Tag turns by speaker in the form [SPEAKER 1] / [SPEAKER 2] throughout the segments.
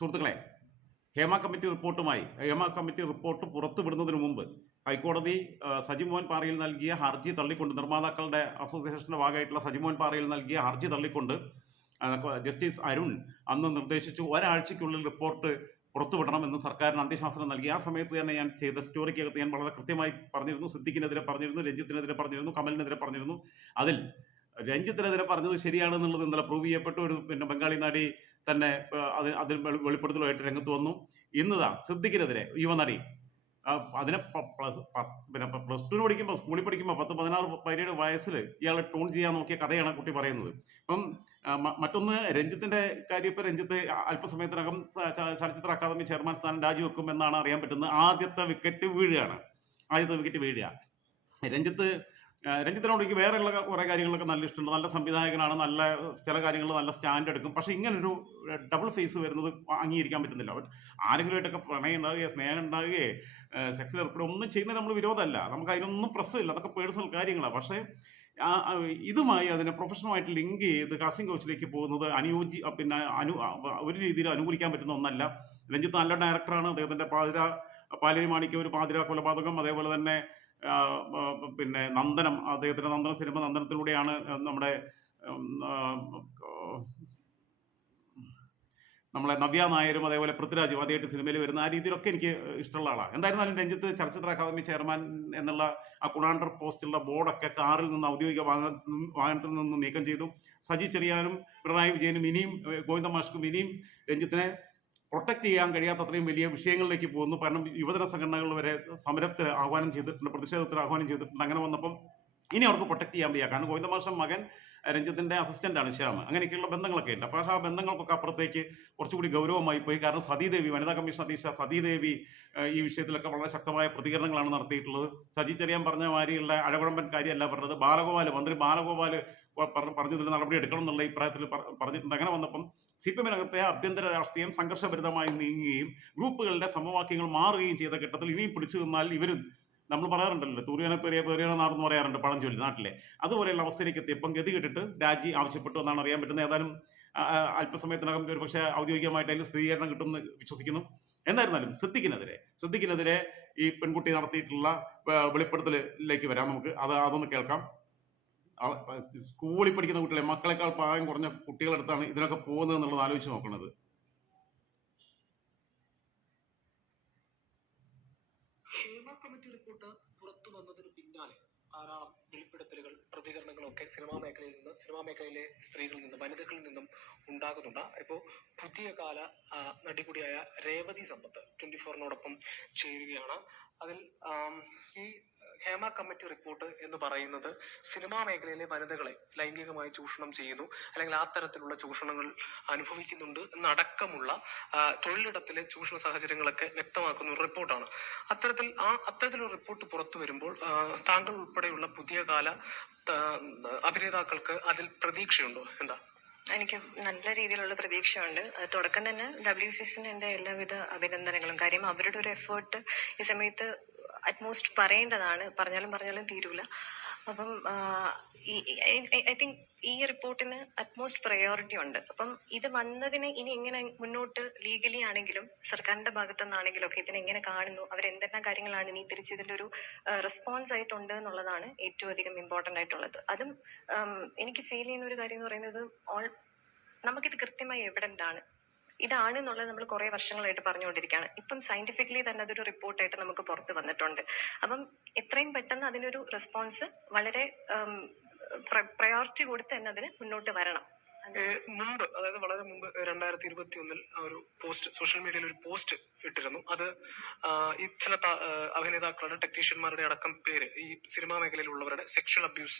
[SPEAKER 1] സുഹൃത്തുക്കളെ ഹേമ കമ്മിറ്റി റിപ്പോർട്ടുമായി Hema committee report പുറത്തുവിടുന്നതിന് മുമ്പ് ഹൈക്കോടതി സജിമോൻ പാറയിൽ നൽകിയ ഹർജി തള്ളിക്കൊണ്ട് നിർമ്മാതാക്കളുടെ അസോസിയേഷന്റെ ഭാഗമായിട്ടുള്ള സജിമോഹൻ പാറയിൽ നൽകിയ ഹർജി തള്ളിക്കൊണ്ട് ജസ്റ്റിസ് അരുൺ അന്ന് നിർദ്ദേശിച്ചു ഒരാഴ്ചയ്ക്കുള്ളിൽ റിപ്പോർട്ട് പുറത്തുവിടണമെന്ന് സർക്കാരിന് അന്ത്യശാസനം നൽകി. ആ സമയത്ത് തന്നെ ഞാൻ ചെയ്ത സ്റ്റോറിക്കകത്ത് ഞാൻ വളരെ കൃത്യമായി പറഞ്ഞിരുന്നു സിദ്ദിഖിനെതിരെ പറഞ്ഞിരുന്നു രഞ്ജിത്തിനെതിരെ പറഞ്ഞിരുന്നു കമലിനെതിരെ പറഞ്ഞിരുന്നു. അതിൽ രഞ്ജിത്തിനെതിരെ പറഞ്ഞത് ശരിയാണെന്നുള്ളത് ഇന്നലെ പ്രൂവ് ചെയ്യപ്പെട്ടു. ഒരു പിന്നെ ബംഗാളി നടി തന്നെ അതിന് അത് അതിൽ വെളി- വെളിപ്പെടുത്തലുമായിട്ട് രംഗത്ത് വന്നു. ഇന്നതാ സിദ്ദിഖിനെതിരെ യുവനടി അതിനെ പിന്നെ പ്ലസ് ടുവിന് പഠിക്കുമ്പോൾ സ്കൂളിൽ പഠിക്കുമ്പോൾ പത്ത് പതിനാറ് പതിനേഴ് വയസ്സിൽ ഇയാളെ ടൂൺ ചെയ്യാൻ നോക്കിയ കഥയാണ് കുട്ടി പറയുന്നത്. അപ്പം മറ്റൊന്ന് രഞ്ജിത്തിന്റെ കാര്യം ഇപ്പം രഞ്ജിത്ത് അല്പസമയത്തിനകം ചലച്ചിത്ര അക്കാദമി ചെയർമാൻ സ്ഥാനം രാജിവെക്കും എന്നാണ് അറിയാൻ പറ്റുന്നത്. ആദ്യത്തെ വിക്കറ്റ് വീഴുകയാണ്. ആദ്യത്തെ വിക്കറ്റ് വീഴുക. രഞ്ജിത്ത് ആ, രഞ്ജിത്തിനോട് എനിക്ക് വേറെയുള്ള കുറേ കാര്യങ്ങളൊക്കെ നല്ല ഇഷ്ടമുണ്ട്. നല്ല സംവിധായകനാണ് നല്ല ചില കാര്യങ്ങൾ നല്ല സ്റ്റാൻഡ് എടുക്കും. പക്ഷേ ഒരു ഡബിൾ ഫേസ് വരുന്നത് അംഗീകരിക്കാൻ പറ്റുന്നില്ല. അവൻ ആരെങ്കിലുമായിട്ടൊക്കെ പ്രണയം ഉണ്ടാവുകയോ സ്നേഹം ഉണ്ടാവുകയോ സെക്സിൽ ഏർപ്പെടുക ഒന്നും ചെയ്യുന്നത് നമ്മൾ വിരോധമല്ല. നമുക്ക് അതിനൊന്നും പ്രശ്നമില്ല. അതൊക്കെ പേഴ്സണൽ കാര്യങ്ങളാണ് പക്ഷേ ഇതുമായി അതിനെ പ്രൊഫഷണലായിട്ട് ലിങ്ക് ചെയ്ത് കാസ്റ്റിംഗ് കോച്ചിലേക്ക് പോകുന്നത് അനുയോജ്യ പിന്നെ അനു ഒരു രീതിയിൽ അനുകൂലിക്കാൻ പറ്റുന്ന ഒന്നല്ല. രഞ്ജിത്ത് നല്ല ഡയറക്ടറാണ് അദ്ദേഹത്തിന്റെ പാതിര പാലേരി മാണിക്യം ഒരു പാതിര കൊലപാതകം. അതേപോലെ തന്നെ പിന്നെ നന്ദനം അദ്ദേഹത്തിന്റെ നന്ദന സിനിമ നന്ദനത്തിലൂടെയാണ് നമ്മുടെ നമ്മളെ നവ്യ നായരും അതേപോലെ പൃഥ്വിരാജും ആദ്യമായിട്ട് സിനിമയിൽ വരുന്ന ആ രീതിയിലൊക്കെ എനിക്ക് ഇഷ്ടമുള്ള ആളാണ് എന്തായിരുന്നാലും രഞ്ജിത്ത് ചലച്ചിത്ര അക്കാദമി ചെയർമാൻ എന്നുള്ള ആ കുണാണ്ടർ പോസ്റ്റുള്ള ബോർഡൊക്കെ കാറിൽ നിന്ന് ഔദ്യോഗിക വാഹന വാഹനത്തിൽ നിന്ന് നീക്കം ചെയ്തു. സജി ചെറിയാനും പിണറായി വിജയനും ഇനിയും ഗോവിന്ദ മാഷ്ക്കും ഇനിയും രഞ്ജിത്തിനെ പ്രൊട്ടക്ട് ചെയ്യാൻ കഴിയാത്ത അത്രയും വലിയ വിഷയങ്ങളിലേക്ക് പോകുന്നു. കാരണം യുവജന സംഘടനകൾ വരെ സമരത്തിൽ ആഹ്വാനം ചെയ്തിട്ടുണ്ട് പ്രതിഷേധത്തിൽ ആഹ്വാനം ചെയ്തിട്ടുണ്ട്. അങ്ങനെ വന്നപ്പം ഇനി അവർക്ക് പ്രൊട്ടക്ട് ചെയ്യാൻ വയ്യ. കാരണം ഗോവിന്ദമാഷം മകൻ രഞ്ജിത്തിന്റെ അസിസ്റ്റന്റ് ആണ് ശ്യാം. അങ്ങനെയൊക്കെയുള്ള ബന്ധങ്ങളൊക്കെ ഉണ്ട്. പക്ഷേ ആ ബന്ധങ്ങൾക്കൊക്കെ അപ്പുറത്തേക്ക് കുറച്ചുകൂടി ഗൗരവമായി പോയി. കാരണം സതീദേവി വനിതാ കമ്മീഷൻ അധ്യക്ഷ സതീദേവി ഈ വിഷയത്തിലൊക്കെ വളരെ ശക്തമായ പ്രതികരണങ്ങളാണ് നടത്തിയിട്ടുള്ളത്. സജി ചെറിയാൻ പറഞ്ഞ മാതിരിയുള്ള അഴകുഴമ്പൻ കാര്യമല്ല പറഞ്ഞത്. ബാലഗോപാൽ മന്ത്രി ബാലഗോപാൽ പറഞ്ഞു നടപടി എടുക്കണം എന്നുള്ള അഭിപ്രായത്തിൽ പറ- പറഞ്ഞിട്ടുണ്ട്. അങ്ങനെ വന്നപ്പം സി പി എമ്മിനകത്തെ ആഭ്യന്തര രാഷ്ട്രീയം സംഘർഷഭരിതമായി നീങ്ങുകയും ഗ്രൂപ്പുകളുടെ സമവാക്യങ്ങൾ മാറുകയും ചെയ്ത ഘട്ടത്തിൽ ഇനിയും പിടിച്ചു നിന്നാൽ ഇവരും നമ്മൾ പറയാറുണ്ടല്ലോ തൂറിയാനെ പെരിയ പേരിയാണ് നാടെന്ന് പറയാറുണ്ട് പഴഞ്ചൊല്ലി നാട്ടിലെ. അതുപോലെയുള്ള അവസ്ഥയിലേക്ക് എത്തിയപ്പം ഗതി കെട്ടിട്ട് രാജി ആവശ്യപ്പെട്ടു എന്നാണ് അറിയാൻ പറ്റുന്നത്. ഏതായാലും അല്പസമയത്തിനകം ഒരു പക്ഷേ ഔദ്യോഗികമായിട്ട് സ്ഥിരീകരണം കിട്ടുമെന്ന് വിശ്വസിക്കുന്നു. എന്തായിരുന്നാലും സിദ്ദിഖിനെതിരെ സിദ്ദിഖിനെതിരെ ഈ പെൺകുട്ടി നടത്തിയിട്ടുള്ള വെളിപ്പെടുത്തലിലേക്ക് വരാം നമുക്ക്. അത് അതൊന്ന് കേൾക്കാം. സ്കൂളിൽ പഠിക്കുന്ന കുട്ടികളെ മക്കളെക്കാൾ പ്രായം കുറഞ്ഞ കുട്ടികളടുത്താണ് ഇതിനൊക്കെ പോകുന്നത് എന്നുള്ളത് ആലോചിച്ച് നോക്കണത്.
[SPEAKER 2] ക്ഷേമ കമ്മിറ്റി റിപ്പോർട്ട് പുറത്തു വന്നതിന് പിന്നാലെ ധാരാളം വെളിപ്പെടുത്തലുകൾ പ്രതികരണങ്ങളൊക്കെ സിനിമാ മേഖലയിൽ നിന്ന് സിനിമാ മേഖലയിലെ സ്ത്രീകളിൽ നിന്നും വനിതകളിൽ നിന്നും ഉണ്ടാകുന്നുണ്ട്. ഇപ്പോൾ പുതിയ കാല നടി കൂടിയായ രേവതി സമ്പത്ത് ട്വന്റി ഫോറിനോടൊപ്പം ചേരുകയാണ്. അതിൽ ഈ ഹേമ കമ്മിറ്റി റിപ്പോർട്ട് എന്ന് പറയുന്നത് സിനിമാ മേഖലയിലെ വനിതകളെ ലൈംഗികമായി ചൂഷണം ചെയ്യുന്നു അല്ലെങ്കിൽ ആ തരത്തിലുള്ള ചൂഷണങ്ങൾ അനുഭവിക്കുന്നുണ്ട് എന്നടക്കമുള്ള തൊഴിലിടത്തിലെ ചൂഷണ സാഹചര്യങ്ങളൊക്കെ വ്യക്തമാക്കുന്ന ഒരു റിപ്പോർട്ടാണ്. അത്തരത്തിൽ ആ അത്തരത്തിലൊരു റിപ്പോർട്ട് പുറത്തു വരുമ്പോൾ താങ്കൾ ഉൾപ്പെടെയുള്ള പുതിയ കാല അഭിനേതാക്കൾക്ക് അതിൽ പ്രതീക്ഷയുണ്ടോ? എന്താ?
[SPEAKER 3] എനിക്ക് നല്ല രീതിയിലുള്ള പ്രതീക്ഷയുണ്ട്. തുടക്കം തന്നെ ഡബ്ല്യു സി സിന് എന്റെ എല്ലാവിധ അഭിനന്ദനങ്ങളും. കാര്യം അവരുടെ ഒരു എഫേർട്ട് ഈ സമയത്ത് അറ്റ്മോസ്റ്റ് പറയേണ്ടതാണ്. പറഞ്ഞാലും പറഞ്ഞാലും തീരൂല. അപ്പം ഐ തിങ്ക് ഈ റിപ്പോർട്ടിന് അറ്റ്മോസ്റ്റ് പ്രയോറിറ്റി ഉണ്ട്. അപ്പം ഇത് വന്നതിന് ഇനി എങ്ങനെ മുന്നോട്ട് ലീഗലി ആണെങ്കിലും സർക്കാരിന്റെ ഭാഗത്തു നിന്നാണെങ്കിലും ഒക്കെ ഇതിനെങ്ങനെ കാണുന്നു അവരെന്തെല്ലാം കാര്യങ്ങളാണ് ഇനി തിരിച്ചതിന്റെ ഒരു റെസ്പോൺസ് ആയിട്ടുണ്ട് എന്നുള്ളതാണ് ഏറ്റവും അധികം ഇമ്പോർട്ടന്റ് ആയിട്ടുള്ളത്. അതും എനിക്ക് ഫീൽ ചെയ്യുന്ന ഒരു കാര്യം എന്ന് പറയുന്നത് ഓൾ നമുക്കിത് കൃത്യമായി എവിഡന്റ് ആണ്. ഇതാണ് എന്നുള്ളത് നമ്മൾ കുറെ വർഷങ്ങളായിട്ട് പറഞ്ഞുകൊണ്ടിരിക്കുകയാണ്. ഇപ്പം സയന്റിഫിക്കലി തന്നെ അതൊരു റിപ്പോർട്ടായിട്ട് നമുക്ക് പുറത്ത് വന്നിട്ടുണ്ട്. അപ്പം എത്രയും പെട്ടെന്ന് അതിനൊരു റെസ്പോൺസ് വളരെ പ്രയോറിറ്റി കൊടുത്ത് തന്നെ അതിന് മുന്നോട്ട് വരണം.
[SPEAKER 2] മുമ്പ് അതായത് വളരെ മുമ്പ് രണ്ടായിരത്തി ഇരുപത്തി ഒന്നിൽ ഒരു പോസ്റ്റ് സോഷ്യൽ മീഡിയയിൽ ഒരു പോസ്റ്റ് ഇട്ടിരുന്നു. അത് ഈ ചില അഭിനേതാക്കളുടെ ടെക്നീഷ്യന്മാരുടെ അടക്കം പേര് ഈ സിനിമാ മേഖലയിലുള്ളവരുടെ സെക്ഷൽ അബ്യൂസ്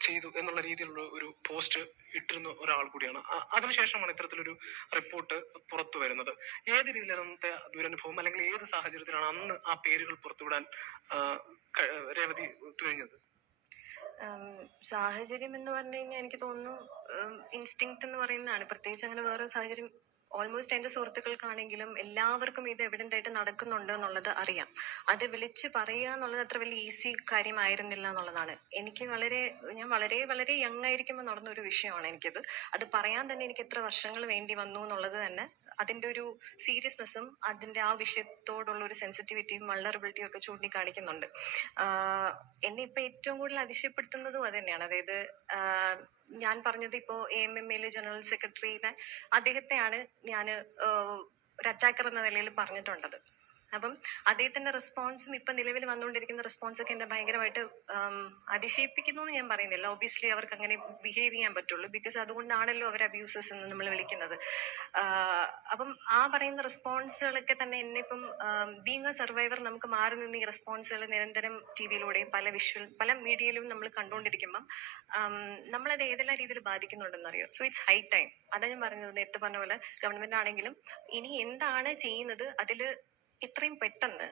[SPEAKER 2] ചെയ്തു എന്നുള്ള രീതിയിലുള്ള ഒരു പോസ്റ്റ് ഇട്ടിരുന്ന ഒരാൾ കൂടിയാണ്. അതിനുശേഷമാണ് ഇത്തരത്തിലൊരു റിപ്പോർട്ട് പുറത്തു വരുന്നത്. ഏത് രീതിയിലാണ് അന്നത്തെ ദുരനുഭവം? അല്ലെങ്കിൽ ഏത് സാഹചര്യത്തിലാണ് അന്ന് ആ പേരുകൾ പുറത്തുവിടാൻ രേവതി തുനിഞ്ഞത്?
[SPEAKER 3] ഉം, സാഹചര്യം എന്ന് പറഞ്ഞു കഴിഞ്ഞാൽ എനിക്ക് തോന്നുന്നു ഇൻസ്റ്റിങ്ക്റ്റ് എന്ന് പറയുന്നതാണ്. പ്രത്യേകിച്ച് അങ്ങനെ വേറെ സാഹചര്യം ഓൾമോസ്റ്റ് എന്റെ സുഹൃത്തുക്കൾക്കാണെങ്കിലും എല്ലാവർക്കും ഇത് എവിഡന്റ് ആയിട്ട് നടക്കുന്നുണ്ട് എന്നുള്ളത് അറിയാം. അത് വിളിച്ച് പറയുക എന്നുള്ളത് അത്ര വലിയ ഈസി കാര്യമായിരുന്നില്ല എന്നുള്ളതാണ്. എനിക്ക് വളരെ ഞാൻ വളരെ വളരെ യങ് ആയിരിക്കുമ്പോൾ നടന്ന ഒരു വിഷയമാണ് എനിക്കത്. അത് പറയാൻ തന്നെ എനിക്ക് എത്ര വർഷങ്ങൾ വേണ്ടി വന്നു എന്നുള്ളത് തന്നെ അതിന്റെ ഒരു സീരിയസ്നെസ്സും അതിന്റെ ആ വിഷയത്തോടുള്ള ഒരു സെൻസിറ്റിവിറ്റിയും വള്ളറബിലിറ്റിയും ഒക്കെ ചൂണ്ടിക്കാണിക്കുന്നുണ്ട്. എന്നെ ഇപ്പൊ ഏറ്റവും കൂടുതൽ അതിശയപ്പെടുത്തുന്നതും അത് തന്നെയാണ്. അതായത് ഞാൻ പറഞ്ഞത് ഇപ്പോ എ എം എം എയിലെ ജനറൽ സെക്രട്ടറിനെ അദ്ദേഹത്തെയാണ് ഞാൻ ഒരു അറ്റാക്കർ എന്ന നിലയിൽ പറഞ്ഞിട്ടുണ്ടത്. അപ്പം അദ്ദേഹത്തിന്റെ റെസ്പോൺസും ഇപ്പൊ നിലവിൽ വന്നുകൊണ്ടിരിക്കുന്ന റെസ്പോൺസ് ഒക്കെ എന്നെ ഭയങ്കരമായിട്ട് അതിശയിപ്പിക്കുന്നു എന്ന് ഞാൻ പറയുന്നില്ല. ഒബിയസ്ലി അവർക്ക് അങ്ങനെ ബിഹേവ് ചെയ്യാൻ പറ്റുള്ളൂ. ബിക്കോസ് അതുകൊണ്ടാണല്ലോ അവർ അബ്യൂസസ് എന്ന് നമ്മൾ വിളിക്കുന്നത്. അപ്പം ആ പറയുന്ന റെസ്പോൺസുകളൊക്കെ തന്നെ എന്നെ ഇപ്പം ബീങ് എ സർവൈവർ നമുക്ക് മാറി നിന്ന് ഈ റെസ്പോൺസുകൾ നിരന്തരം ടി വിയിലൂടെയും പല വിഷ്വൽ പല മീഡിയയിലും നമ്മൾ കണ്ടുകൊണ്ടിരിക്കുമ്പം നമ്മളത് ഏതെല്ലാം രീതിയിൽ ബാധിക്കുന്നുണ്ടെന്നറിയോ? സോ ഇറ്റ്സ് ഹൈ ടൈം അതാ ഞാൻ പറഞ്ഞത് നേരത്തെ പറഞ്ഞ പോലെ ഗവൺമെന്റ് ആണെങ്കിലും ഇനി എന്താണ് ചെയ്യുന്നത്? അതിൽ ഇത്രയും പെട്ടെന്ന്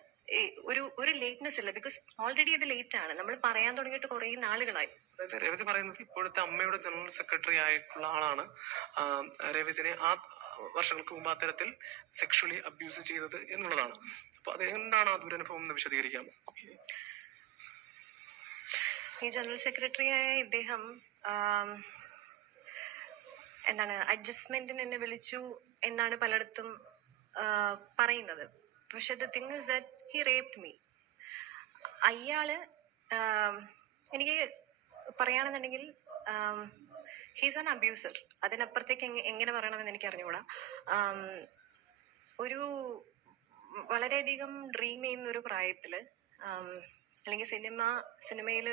[SPEAKER 3] ഒരു ഒരു ലേറ്റ്നെസ് ഇല്ല. ബിക്കോസ് ഓൾറെഡി അത് ലേറ്റ് ആണ്. നമ്മൾ പറയാൻ തുടങ്ങിയിട്ട് കുറെ നാളുകളായി.
[SPEAKER 2] അതായത് രേവതി പറയുന്നത് ഇപ്പോഴത്തെ അമ്മയുടെ ജനറൽ സെക്രട്ടറി ആയിട്ടുള്ള ആളാണ്. രവിതിനെ ആ വർഷങ്ങൾക്ക് മുമ്പ് അത്തരത്തിൽ സെക്ഷലി അബ്യൂസ് ചെയ്തത് എന്നുള്ളതാണ്. അപ്പൊ അതെന്താണ് ആ ദുരനുഭവം എന്ന് വിശദീകരിക്കാം?
[SPEAKER 3] ഈ ജനറൽ സെക്രട്ടറി ആയ ഇദ്ദേഹം എന്താണ് അഡ്ജസ്റ്റ്മെന്റിന് എന്നെ വിളിച്ചു എന്നാണ് പലയിടത്തും പറയുന്നത്. പക്ഷെ the thing is that he raped me. അയാൾ എനിക്ക് പറയുകയാണെന്നുണ്ടെങ്കിൽ ഹീസ് ആൻ അബ്യൂസർ അതിനപ്പുറത്തേക്ക് എങ്ങ- എങ്ങനെ പറയണമെന്ന് എനിക്ക് അറിഞ്ഞുകൂടാ ഒരു വളരെയധികം ഡ്രീം ചെയ്യുന്ന ഒരു പ്രായത്തിൽ ആം, അല്ലെങ്കിൽ സിനിമ സിനിമയിൽ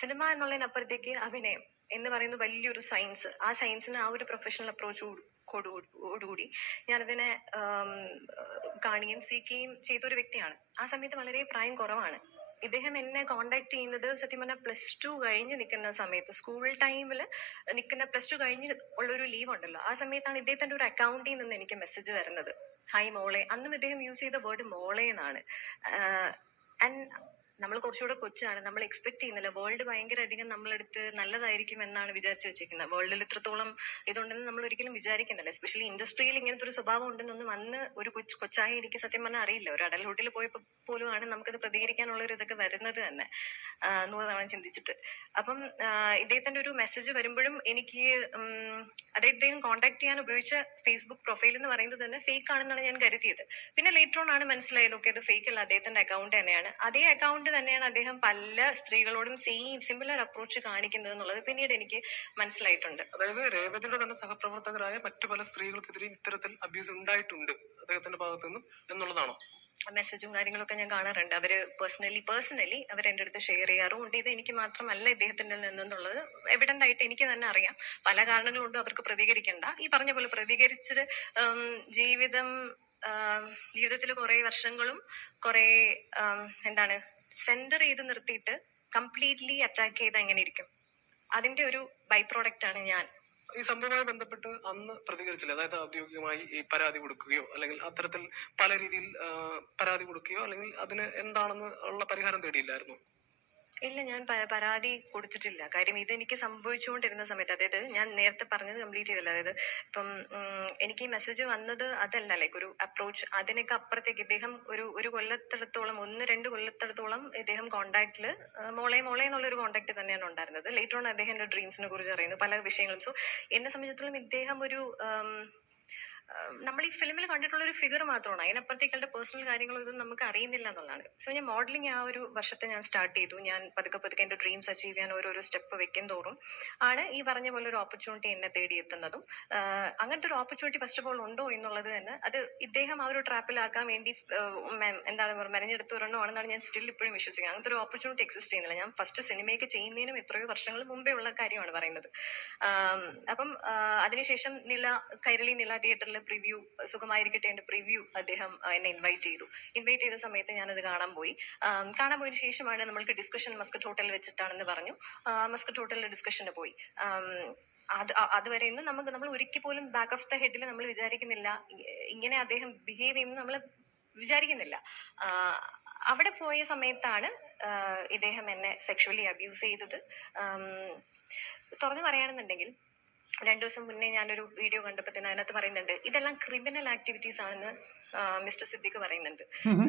[SPEAKER 3] സിനിമ എന്നുള്ളതിനപ്പുറത്തേക്ക് അഭിനയം എന്ന് പറയുന്ന വലിയൊരു സയൻസ് ആ സയൻസിന് ആ ഒരു പ്രൊഫഷണൽ അപ്രോച്ച് അപ്രോച്ചോടുകൂടി ഞാനതിനെ കാണുകയും സീക്കുകയും ചെയ്ത ഒരു വ്യക്തിയാണ്. ആ സമയത്ത് വളരെ പ്രായം കുറവാണ്. ഇദ്ദേഹം എന്നെ കോണ്ടാക്ട് ചെയ്യുന്നത് സത്യം പറഞ്ഞാൽ പ്ലസ് ടു കഴിഞ്ഞ് നിൽക്കുന്ന സമയത്ത്. സ്കൂൾ ടൈമിൽ നിൽക്കുന്ന പ്ലസ് ടു കഴിഞ്ഞ് ഉള്ളൊരു ലീവ് ഉണ്ടല്ലോ. ആ സമയത്താണ് ഇദ്ദേഹത്തിന്റെ ഒരു അക്കൗണ്ടിൽ നിന്ന് എനിക്ക് മെസ്സേജ് വരുന്നത്. ഹായ് മോളെ. അന്നും ഇദ്ദേഹം യൂസ് ചെയ്ത വേർഡ് മോളെ എന്നാണ്. ആൻഡ് നമ്മൾ കുറച്ചുകൂടെ കൊച്ചാണ്. നമ്മൾ എക്സ്പെക്ട് ചെയ്യുന്നില്ല. വേൾഡ് ഭയങ്കര അധികം നമ്മളെടുത്ത് നല്ലതായിരിക്കും എന്നാണ് വിചാരിച്ചു വെച്ചിരിക്കുന്നത്. വേൾഡിൽ ഇത്രത്തോളം ഇതുണ്ടെന്ന് നമ്മൾ ഒരിക്കലും വിചാരിക്കുന്നില്ല. എസ്പെഷ്യലി ഇൻഡസ്ട്രിയിൽ ഇങ്ങനത്തെ ഒരു സ്വഭാവം ഉണ്ടെന്നൊന്നും വന്ന് ഒരു കൊച്ചു കൊച്ചായി എനിക്ക് സത്യം പറഞ്ഞാൽ അറിയില്ല. ഒരു അഡൽഹുഡിൽ പോയപ്പോൾ ആണ് നമുക്കത് പ്രതികരിക്കാനുള്ള ഒരു ഇതൊക്കെ വരുന്നത് തന്നെ നൂറ് തവണ ചിന്തിച്ചിട്ട്. അപ്പം ഇദ്ദേഹത്തിന്റെ ഒരു മെസ്സേജ് വരുമ്പോഴും എനിക്ക് അദ്ദേഹം കോൺടാക്ട് ചെയ്യാൻ ഉപയോഗിച്ച ഫേസ്ബുക്ക് പ്രൊഫൈൽ എന്ന് പറയുന്നത് തന്നെ ഫേക്ക് ആണെന്നാണ് ഞാൻ കരുതിയത്. പിന്നെ ലേറ്റർ ഓൺ ആണ് മനസ്സിലായത് ഓക്കെ അത് ഫേക്ക് അല്ല. അദ്ദേഹത്തിന്റെ അക്കൗണ്ട് തന്നെയാണ്. അതേ അക്കൗണ്ട് തന്നെയാണ് അദ്ദേഹം പല സ്ത്രീകളോടും സെയിം സിമിലർ അപ്രോച്ച് കാണിക്കുന്നത് എന്നുള്ളത് പിന്നീട് എനിക്ക് മനസ്സിലായിട്ടുണ്ട്.
[SPEAKER 2] അതായത് രേവതിയുടെ തന്നെ സഹപ്രവർത്തകരായ മറ്റു പല സ്ത്രീകൾക്കെതിരെ ഇത്തരത്തിൽ അബ്യൂസ് ഉണ്ടായിട്ടുണ്ട് അദ്ദേഹത്തിന്റെ ഭാഗത്തു നിന്നും എന്നുള്ളതാണോ
[SPEAKER 3] മെസ്സേജും കാര്യങ്ങളൊക്കെ ഞാൻ കാണാറുണ്ട്. അവർ പേഴ്സണലി പേഴ്സണലി അവർ എന്റെ അടുത്ത് ഷെയർ ചെയ്യാറുമുണ്ട്. ഇത് എനിക്ക് മാത്രമല്ല ഇദ്ദേഹത്തിന്റെ നിന്നുള്ളത് എവിഡന്റ് ആയിട്ട് എനിക്ക് തന്നെ അറിയാം. പല കാരണങ്ങളുണ്ടും അവർക്ക് പ്രതികരിക്കണ്ട. ഈ പറഞ്ഞ പോലെ പ്രതികരിച്ചത് ജീവിതം ജീവിതത്തിൽ കുറെ വർഷങ്ങളും കുറെ എന്താണ് സെന്റർ ചെയ്ത് നിർത്തിയിട്ട് കംപ്ലീറ്റ്ലി അറ്റാക്ക് ചെയ്ത് എങ്ങനെ ഇരിക്കും. അതിന്റെ ഒരു ബൈ പ്രോഡക്റ്റ് ആണ് ഞാൻ.
[SPEAKER 2] ഈ സംഭവവുമായി ബന്ധപ്പെട്ട് അന്ന് പ്രതികരിച്ചില്ല. അതായത് ഔദ്യോഗികമായി ഈ പരാതി കൊടുക്കുകയോ അല്ലെങ്കിൽ അത്തരത്തിൽ പല രീതിയിൽ പരാതി കൊടുക്കുകയോ അല്ലെങ്കിൽ അതിന് എന്താണെന്ന് ഉള്ള പരിഹാരം തേടിയില്ലായിരുന്നു.
[SPEAKER 3] ഇല്ല ഞാൻ പരാതി കൊടുത്തിട്ടില്ല. കാര്യം ഇതെനിക്ക് സംഭവിച്ചുകൊണ്ടിരുന്ന സമയത്ത് അതായത് ഞാൻ നേരത്തെ പറഞ്ഞത് കംപ്ലീറ്റ് ചെയ്തില്ല. അതായത് ഇപ്പം എനിക്ക് ഈ മെസ്സേജ് വന്നത് അതല്ല. ലൈക്ക് ഒരു അപ്രോച്ച് അതിനൊക്കെ അപ്പുറത്തേക്ക് ഇദ്ദേഹം ഒരു ഒരു കൊല്ലത്തിടത്തോളം ഒന്ന് രണ്ട് കൊല്ലത്തിടത്തോളം ഇദ്ദേഹം കോണ്ടാക്റ്റിൽ മോളെ മോളെ എന്നുള്ള ഒരു കോണ്ടാക്ട് തന്നെയാണ് ഉണ്ടായിരുന്നത്. ലേറ്റർ ഓൺ അദ്ദേഹം ഡ്രീംസിനെ കുറിച്ച് അറിയുന്നു പല വിഷയങ്ങളും. സോ എന്നെ സംബന്ധിച്ചിടത്തോളം ഇദ്ദേഹം ഒരു നമ്മൾ ഈ ഫിലിമിൽ കണ്ടിട്ടുള്ള ഒരു ഫിഗർ മാത്രമാണ്. അതിനപ്പുറത്തേക്കുള്ള പേഴ്സണൽ കാര്യങ്ങളും ഇതൊന്നും നമുക്ക് അറിയുന്നില്ല എന്നുള്ളതാണ്. സോ ഞാൻ മോഡലിംഗ് ആ ഒരു വർഷത്തെ ഞാൻ സ്റ്റാർട്ട് ചെയ്തു. ഞാൻ പതുക്കെ പതുക്കെ എന്റെ ഡ്രീംസ് അച്ചീവ് ചെയ്യാൻ ഓരോരോ സ്റ്റെപ്പ് വെക്കും തോറും ആണ് ഈ പറഞ്ഞ പോലെ ഒരു ഓപ്പർച്യൂണിറ്റി എന്നെ തേടി എത്തുന്നതും. അങ്ങനത്തെ ഒരു ഓപ്പർച്യൂണിറ്റി ഫസ്റ്റ് ഓഫ് ഓൾ ഉണ്ടോ എന്നുള്ളത് തന്നെ അത് ഇദ്ദേഹം ആ ഒരു ട്രാപ്പിലാക്കാൻ വേണ്ടി എന്താണ് പറയുക വരണോ ഒരെണ്ണമാണെന്നാണ് ഞാൻ സ്റ്റിൽ ഇപ്പോഴും വിശ്വസിക്കുന്നത്. അങ്ങനത്തെ ഒരു ഓപ്പർച്യൂണിറ്റി എക്സിസ്റ്റ് ചെയ്യുന്നില്ല. ഞാൻ ഫസ്റ്റ് സിനിമയൊക്കെ ചെയ്യുന്നതിനും എത്രയോ വർഷങ്ങൾ മുമ്പേ ഉള്ള കാര്യമാണ് പറയുന്നത്. അപ്പം അതിനുശേഷം നില കൈരളി നില തിയേറ്ററിൽ പ്രിവ്യൂ സുഖമായിരിക്കട്ടെ എന്റെ പ്രിവ്യൂ അദ്ദേഹം എന്നെ ഇൻവൈറ്റ് ചെയ്തു. ഇൻവൈറ്റ് ചെയ്ത സമയത്ത് ഞാനത് കാണാൻ പോയി. കാണാൻ പോയതിനു ശേഷമാണ് നമ്മൾക്ക് ഡിസ്കഷൻ മസ്കറ്റ് ഹോട്ടലിൽ വെച്ചിട്ടാണെന്ന് പറഞ്ഞു. മസ്കറ്റ് ഹോട്ടലിൽ ഡിസ്കഷന് പോയി. അത് അതുവരെ ഇന്ന് നമുക്ക് നമ്മൾ ഒരിക്കൽ പോലും ബാക്ക് ഓഫ് ദ ഹെഡിൽ നമ്മൾ വിചാരിക്കുന്നില്ല. ഇങ്ങനെ അദ്ദേഹം ബിഹേവ് ചെയ്യുമെന്ന് നമ്മൾ വിചാരിക്കുന്നില്ല. അവിടെ പോയ സമയത്താണ് ഇദ്ദേഹം എന്നെ സെക്ഷുവലി അബ്യൂസ് ചെയ്തത്. തുറന്നു പറയുകയാണെന്നുണ്ടെങ്കിൽ രണ്ടു ദിവസം മുന്നേ ഞാനൊരു വീഡിയോ കണ്ടപ്പോൾ തന്നെ അതിനകത്ത് പറയുന്നുണ്ട് ഇതെല്ലാം ക്രിമിനൽ ആക്ടിവിറ്റീസ് ആണെന്ന് മിസ്റ്റർ സിദ്ദിഖ് പറയുന്നുണ്ട്.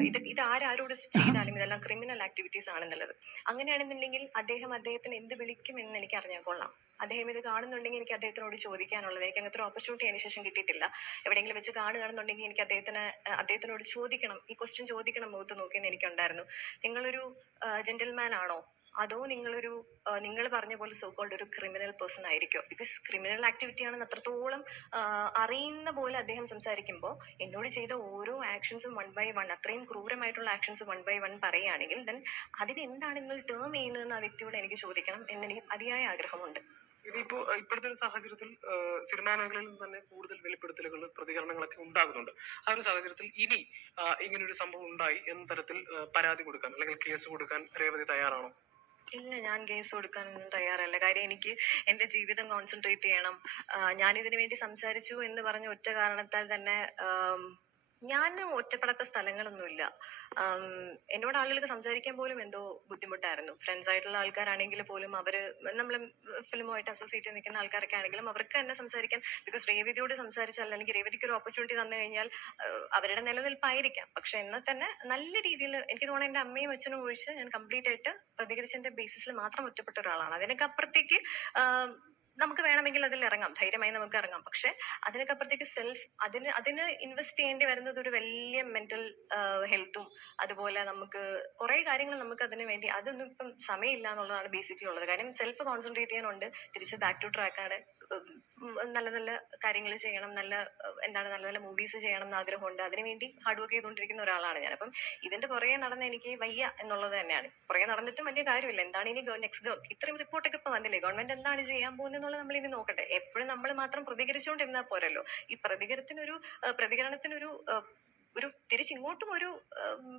[SPEAKER 3] ഇത് ഇത് ആരാരോട് ചെയ്താലും ഇതെല്ലാം ക്രിമിനൽ ആക്ടിവിറ്റീസ് ആണെന്നുള്ളത്. അങ്ങനെയാണെന്നുണ്ടെങ്കിൽ അദ്ദേഹം അദ്ദേഹത്തിന് എന്ത് വിളിക്കും എന്ന് എനിക്ക് അറിഞ്ഞാൽ കൊള്ളാം. അദ്ദേഹം ഇത് കാണുന്നുണ്ടെങ്കിൽ എനിക്ക് അദ്ദേഹത്തിനോട് ചോദിക്കാനുള്ളത് എനിക്ക് അങ്ങനത്തെ ഒരു ഓപ്പർച്യൂണിറ്റി അതിന് ശേഷം കിട്ടിയിട്ടില്ല. എവിടെയെങ്കിലും വെച്ച് കാണുകയാണെന്നുണ്ടെങ്കിൽ എനിക്ക് അദ്ദേഹത്തിന് അദ്ദേഹത്തിനോട് ചോദിക്കണം. ഈ ക്വസ്റ്റ്യൻ ചോദിക്കണം മുഖത്ത് നോക്കിയെന്ന് എനിക്കുണ്ടായിരുന്നു. നിങ്ങളൊരു ജെന്റിൽമാൻ ആണോ? അതോ നിങ്ങളൊരു നിങ്ങൾ പറഞ്ഞ പോലെ സോക്കോൾഡ് കോൾഡ് ഒരു ക്രിമിനൽ പേഴ്സൺ ആയിരിക്കും? ബിക്കോസ് ക്രിമിനൽ ആക്ടിവിറ്റി ആണെന്ന് അത്രത്തോളം അറിയുന്ന പോലെ അദ്ദേഹം സംസാരിക്കുമ്പോൾ എന്നോട് ചെയ്ത ഓരോ ആക്ഷൻസും വൺ ബൈ വൺ അത്രയും ക്രൂരമായിട്ടുള്ള ആക്ഷൻസ് വൺ ബൈ വൺ പറയുകയാണെങ്കിൽ ദെൻ അതിനെന്താണ് നിങ്ങൾ ടേം ചെയ്യുന്നതെന്ന് ആ വ്യക്തിയോട് എനിക്ക് ചോദിക്കണം എന്നെനിക്ക് അതിയായ ആഗ്രഹമുണ്ട്.
[SPEAKER 2] ഇനിയിപ്പോ ഇപ്പോഴത്തെ ഒരു സാഹചര്യത്തിൽ സിനിമാ മേഖലയിൽ തന്നെ കൂടുതൽ വെളിപ്പെടുത്തലുകൾ പ്രതികരണങ്ങളൊക്കെ ഉണ്ടാകുന്നുണ്ട്. ആ ഒരു സാഹചര്യത്തിൽ ഇനി ഇങ്ങനെ ഒരു സംഭവം ഉണ്ടായി എന്ന തരത്തിൽ പരാതി കൊടുക്കാൻ അല്ലെങ്കിൽ കേസ് കൊടുക്കാൻ രേവതി തയ്യാറാണോ?
[SPEAKER 3] ഇല്ല ഞാൻ കേസ് കൊടുക്കാനൊന്നും തയ്യാറല്ല. കാര്യം എനിക്ക് എന്റെ ജീവിതം കോൺസെൻട്രേറ്റ് ചെയ്യണം. ഞാൻ ഞാനിതിനു വേണ്ടി സംസാരിച്ചു എന്ന് പറഞ്ഞ ഒറ്റ കാരണത്താൽ തന്നെ ഞാൻ ഒറ്റപ്പെടാത്ത സ്ഥലങ്ങളൊന്നുമില്ല. എന്നോട് ആളുകൾക്ക് സംസാരിക്കാൻ പോലും എന്തോ ബുദ്ധിമുട്ടായിരുന്നു. ഫ്രണ്ട്സ് ആയിട്ടുള്ള ആൾക്കാരാണെങ്കിൽ പോലും അവർ നമ്മൾ ഫിലിമുമായിട്ട് അസോസിയേറ്റ് നിൽക്കുന്ന ആൾക്കാരൊക്കെ ആണെങ്കിലും അവർക്ക് തന്നെ സംസാരിക്കാൻ ബിക്കോസ് രേവതിയോട് സംസാരിച്ചാൽ അല്ലെങ്കിൽ രേവതിക്ക് ഒരു ഓപ്പർച്യൂണിറ്റി തന്നു കഴിഞ്ഞാൽ അവരുടെ നിലനിൽപ്പായിരിക്കാം. പക്ഷെ എന്നാൽ തന്നെ നല്ല രീതിയിൽ എനിക്ക് തോന്നുന്നത് എന്റെ അമ്മയും അച്ഛനും ഒഴിച്ച് ഞാൻ കംപ്ലീറ്റ് ആയിട്ട് പ്രതികരിച്ചതിന്റെ ബേസിസിൽ മാത്രം ഒറ്റപ്പെട്ട ഒരാളാണ്. അതിനൊക്കെ അപ്പുറത്തേക്ക് നമുക്ക് വേണമെങ്കിൽ അതിൽ ഇറങ്ങാം. ധൈര്യമായി നമുക്ക് ഇറങ്ങാം. പക്ഷെ അതിനൊക്കെ അപ്പുറത്തേക്ക് സെൽഫ് അതിന് അതിന് ഇൻവെസ്റ്റ് ചെയ്യേണ്ടി വരുന്നത് ഒരു വലിയ മെന്റൽ ഹെൽത്തും അതുപോലെ നമുക്ക് കുറെ കാര്യങ്ങൾ നമുക്ക് അതിന് വേണ്ടി അതൊന്നും ഇപ്പം സമയമില്ല എന്നുള്ളതാണ് ബേസിക്കലി ഉള്ളത്. കാര്യം സെൽഫ് കോൺസെൻട്രേറ്റ് ചെയ്യാനുണ്ട്. തിരിച്ച് ബാക്ക് ടു ട്രാക്കാണ് നല്ല നല്ല കാര്യങ്ങൾ ചെയ്യണം നല്ല എന്താണ് നല്ല നല്ല മൂവീസ് ചെയ്യണം എന്ന് ആഗ്രഹമുണ്ട് അതിനുവേണ്ടി ഹാർഡ് വർക്ക് ചെയ്തുകൊണ്ടിരിക്കുന്ന ഒരാളാണ് ഞാൻ. അപ്പം ഇതിന്റെ പുറകെ നടന്ന് എനിക്ക് വയ്യ എന്നുള്ളത് തന്നെയാണ്. പുറകെ നടന്നിട്ടും വലിയ കാര്യമില്ല. എന്താണ് ഇനി നെക്സ്റ്റ് ഇത്രയും റിപ്പോർട്ടൊക്കെ ഇപ്പൊ വന്നില്ലേ? ഗവൺമെന്റ് എന്താണ് ചെയ്യാൻ പോകുന്നത് എന്നുള്ളത് നമ്മൾ ഇനി നോക്കട്ടെ. എപ്പോഴും നമ്മൾ മാത്രം പ്രതികരിച്ചുകൊണ്ടിരുന്നാൽ പോരല്ലോ. ഈ പ്രതികരണത്തിനൊരു പ്രതികരണത്തിനൊരു ഒരു തിരിച്ചിങ്ങോട്ടും ഒരു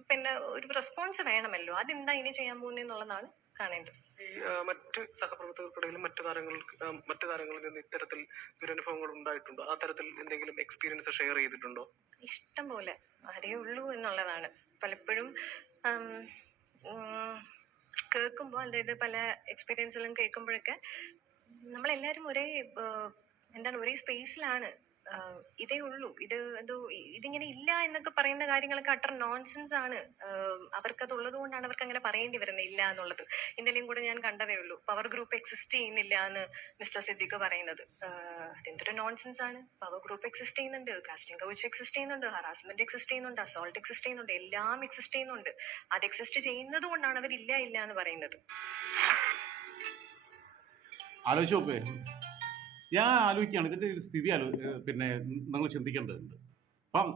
[SPEAKER 3] പിന്നെ ഒരു റെസ്പോൺസ് വേണമല്ലോ. അതെന്താ ഇനി ചെയ്യാൻ പോകുന്നതെന്നുള്ളതാണ് കാണേണ്ടത്.
[SPEAKER 2] ഈ മറ്റ് സഹപ്രവർത്തകർക്കിടയിലും മറ്റു താരങ്ങൾ മറ്റു താരങ്ങളിൽ നിന്ന് ഇത്തരത്തിൽ ദുരനുഭവങ്ങൾ ഉണ്ടായിട്ടുണ്ടോ? ആ തരത്തിൽ എന്തെങ്കിലും എക്സ്പീരിയൻസ് ഷെയർ ചെയ്തിട്ടുണ്ടോ?
[SPEAKER 3] ഇഷ്ടം പോലെ. അതേ ഉള്ളൂ എന്നുള്ളതാണ്. പലപ്പോഴും കേൾക്കുമ്പോൾ അതായത് പല എക്സ്പീരിയൻസിലും കേൾക്കുമ്പോഴൊക്കെ നമ്മളെല്ലാവരും ഒരേ എന്താണ് ഒരേ സ്പേസിലാണ് ഇതേ ഉള്ളൂ. ഇത് എന്തോ ഇതിങ്ങനെ ഇല്ല എന്നൊക്കെ പറയുന്ന കാര്യങ്ങളൊക്കെ അട്ടർ നോൺസെൻസ് ആണ്. അവർക്കത് ഉള്ളത് കൊണ്ടാണ് അവർക്ക് അങ്ങനെ പറയേണ്ടി വരുന്നത് ഇല്ല എന്നുള്ളത്. ഇന്നലെയും കൂടെ ഞാൻ കണ്ടതേ ഉള്ളൂ. പവർ ഗ്രൂപ്പ് എക്സിസ്റ്റ് ചെയ്യുന്നില്ല എന്ന് മിസ്റ്റർ സിദ്ദിഖ് പറയുന്നത്. അതെന്തൊരു നോൺസെൻസ് ആണ്. പവർ ഗ്രൂപ്പ് എക്സിസ്റ്റ് ചെയ്യുന്നുണ്ട്. കാസ്റ്റിംഗ് കൗച്ച് എക്സിസ്റ്റ് ചെയ്യുന്നുണ്ട്. ഹറാസ്മെന്റ് എക്സിസ്റ്റ് ചെയ്യുന്നുണ്ട്. അസോൾട്ട് എക്സിസ്റ്റ് ചെയ്യുന്നുണ്ട്. എല്ലാം എക്സിസ്റ്റ് ചെയ്യുന്നുണ്ട്. അത് എക്സിസ്റ്റ് ചെയ്യുന്നത് കൊണ്ടാണ് അവർ ഇല്ല ഇല്ല എന്ന് പറയുന്നത്.
[SPEAKER 1] ആലോചിച്ചു ഞാൻ ആലോചിക്കുകയാണ്. ഇതിന്റെ ഒരു സ്ഥിതി ആലോ പിന്നെ നിങ്ങൾ ചിന്തിക്കേണ്ടതുണ്ട്. അപ്പം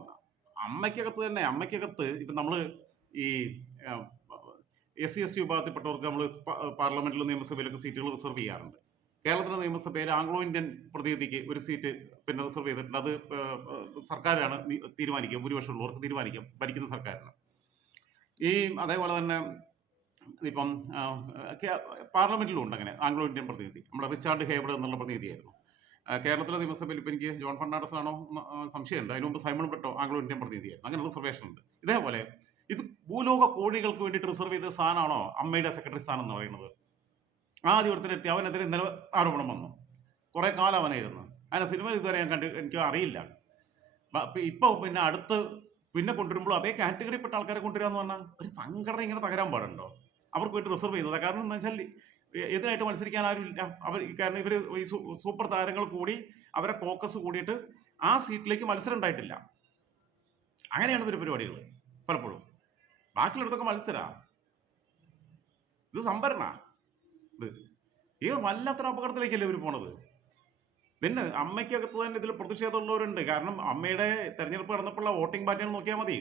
[SPEAKER 1] അമ്മയ്ക്കകത്ത് തന്നെ അമ്മയ്ക്കകത്ത് ഇപ്പം നമ്മൾ ഈ എസ് സി എസ് ടി വിഭാഗത്തിൽപ്പെട്ടവർക്ക് നമ്മൾ പാർലമെന്റിലും നിയമസഭയിലൊക്കെ സീറ്റുകൾ റിസർവ് ചെയ്യാറുണ്ട്. കേരളത്തിലെ നിയമസഭയിൽ ആംഗ്ലോ ഇന്ത്യൻ പ്രതിനിധിക്ക് ഒരു സീറ്റ് പിന്നെ റിസർവ് ചെയ്തിട്ടുണ്ട്. അത് സർക്കാരാണ് തീരുമാനിക്കുക. ഭൂരിപക്ഷമുള്ളവർക്ക് തീരുമാനിക്കാം. ഭരിക്കുന്ന സർക്കാരാണ്. ഈ അതേപോലെ തന്നെ ഇപ്പം പാർലമെന്റിലും ഉണ്ട് അങ്ങനെ ആംഗ്ലോ ഇന്ത്യൻ പ്രതിനിധി. നമ്മുടെ റിച്ചാർഡ് ഹേബഡ് എന്നുള്ള പ്രതിനിധിയായിരുന്നു. കേരളത്തിലെ നിയമസഭയിൽ ഇപ്പം എനിക്ക് ജോൺ ഫെർണാണ്ടസ് ആണോ സംശയമുണ്ട്. അതിനു മുമ്പ് സൈമൺ പെട്ടോ ആംഗ്ലോ ഇന്ത്യൻ പ്രതിനിധിയായിരുന്നു. അങ്ങനെ റിസർവേഷൻ ഉണ്ട്. ഇതേപോലെ ഇത് ഭൂലോക കോഴികൾക്ക് വേണ്ടിയിട്ട് റിസർവ് ചെയ്ത സ്ഥാനമാണോ അമ്മയുടെ സെക്രട്ടറി സ്ഥാനം എന്ന് പറയുന്നത്? ആ ദിവസത്തിനെത്തി അവനെതിരെ ഇന്നലെ ആരോപണം വന്നു. കുറേ കാലം അവനായിരുന്നു. അതിനെ സിനിമ ഇതുവരെ ഞാൻ കണ്ട് എനിക്ക് അറിയില്ല. ഇപ്പൊ- പിന്നെ അടുത്ത് പിന്നെ കൊണ്ടുവരുമ്പോൾ അതേ കാറ്റഗറിപ്പെട്ട ആൾക്കാരെ കൊണ്ടുവരാന്ന് പറഞ്ഞാൽ ഒരു സംഘടന ഇങ്ങനെ തകരാൻ പാടുണ്ടോ? അവർക്ക് വേണ്ടി റിസർവ് ചെയ്തതാണ് കാരണം എന്താ വെച്ചാൽ എതിരായിട്ട് മത്സരിക്കാൻ ആരും ഇല്ല. അവർ കാരണം ഇവർ ഈ സൂപ്പർ താരങ്ങൾ കൂടി അവരെ കോക്കസ് കൂടിയിട്ട് ആ സീറ്റിലേക്ക് മത്സരം ഉണ്ടായിട്ടില്ല. അങ്ങനെയാണ് ഇവർ പരിപാടികൾ പലപ്പോഴും. ബാക്കിയുള്ളടത്തൊക്കെ മത്സര. ഇത് സംഭരണ. ഇത് ഈ വല്ലാത്തൊരു അപകടത്തിലേക്കല്ലേ ഇവർ പോണത്? പിന്നെ അമ്മയ്ക്കകത്ത് തന്നെ ഇതിൽ പ്രതിഷേധമുള്ളവരുണ്ട്. കാരണം അമ്മയുടെ തെരഞ്ഞെടുപ്പ് നടന്നപ്പോഴുള്ള വോട്ടിംഗ് പാറ്റേൺ നോക്കിയാൽ മതി.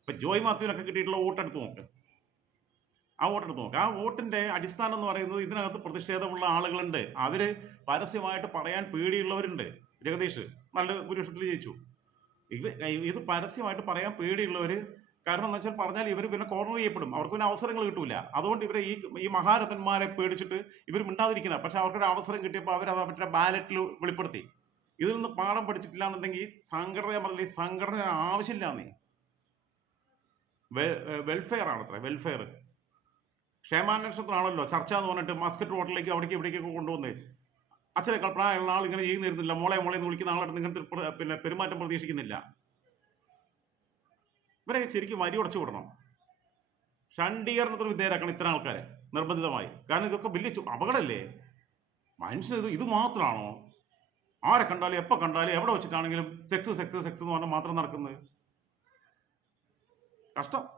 [SPEAKER 1] ഇപ്പൊ ജോയ് മാത്യുവിനൊക്കെ കിട്ടിയിട്ടുള്ള വോട്ടെടുത്ത് നോക്ക്. ആ വോട്ടെടുത്ത് നോക്കുക ആ വോട്ടിന്റെ അടിസ്ഥാനം എന്ന് പറയുന്നത് ഇതിനകത്ത് പ്രതിഷേധമുള്ള ആളുകളുണ്ട്. അവർ പരസ്യമായിട്ട് പറയാൻ പേടിയുള്ളവരുണ്ട്. ജഗദീഷ് നല്ല ഭൂരിപക്ഷത്തിൽ ജയിച്ചു. ഇത് പരസ്യമായിട്ട് പറയാൻ പേടിയുള്ളവര് കാരണം എന്ന് വെച്ചാൽ പറഞ്ഞാൽ ഇവർ പിന്നെ കോർണർ ചെയ്യപ്പെടും. അവർക്ക് പിന്നെ അവസരങ്ങൾ കിട്ടൂല. അതുകൊണ്ട് ഇവരെ ഈ ഈ മഹാരഥന്മാരെ പേടിച്ചിട്ട് ഇവർ മിണ്ടാതിരിക്കുന്ന പക്ഷെ അവർക്കൊരു അവസരം കിട്ടിയപ്പോൾ അവരത് അവരുടെ ബാലറ്റിൽ വെളിപ്പെടുത്തി. ഇതിൽ നിന്ന് പാഠം പഠിച്ചിട്ടില്ല എന്നുണ്ടെങ്കിൽ സംഘടന പറഞ്ഞില്ല സംഘടന ആവശ്യമില്ലാന്നേ. വെൽഫെയർ ആണത്രേ വെൽഫെയർ ക്ഷേമാന്വേഷണത്തിനാണല്ലോ ചർച്ച എന്ന് പറഞ്ഞിട്ട് മസ്കറ്റ് ഹോട്ടലിലേക്ക് അവിടേക്ക് ഇവിടേക്കൊക്കെ കൊണ്ടുവന്നേ. അച്ഛനേക്കാൾ പ്രായമുള്ള ആൾ ഇങ്ങനെ ചെയ്യുന്നിരുന്നില്ല മോളെ മോളെ എന്ന് വിളിക്കുന്ന ആളടുത്ത് ഇങ്ങനത്തെ പിന്നെ പെരുമാറ്റം പ്രതീക്ഷിക്കുന്നില്ല. ഇവരെ ശരിക്കും വരി ഉടച്ചു വിടണം. ഷണ്ടീകരണത്തിന് വിധേയരാക്കണം ഇത്തരം ആൾക്കാരെ നിർബന്ധിതമായി. കാരണം ഇതൊക്കെ വലിയ അപകടമല്ലേ? മനുഷ്യന് ഇത് ഇത് മാത്രമാണോ? ആരെ കണ്ടാലും എപ്പോൾ കണ്ടാലും എവിടെ വെച്ചിട്ടാണെങ്കിലും സെക്സ് സെക്സ് സെക്സ് എന്ന് പറഞ്ഞാൽ മാത്രം നടക്കുന്നത്. കഷ്ടം.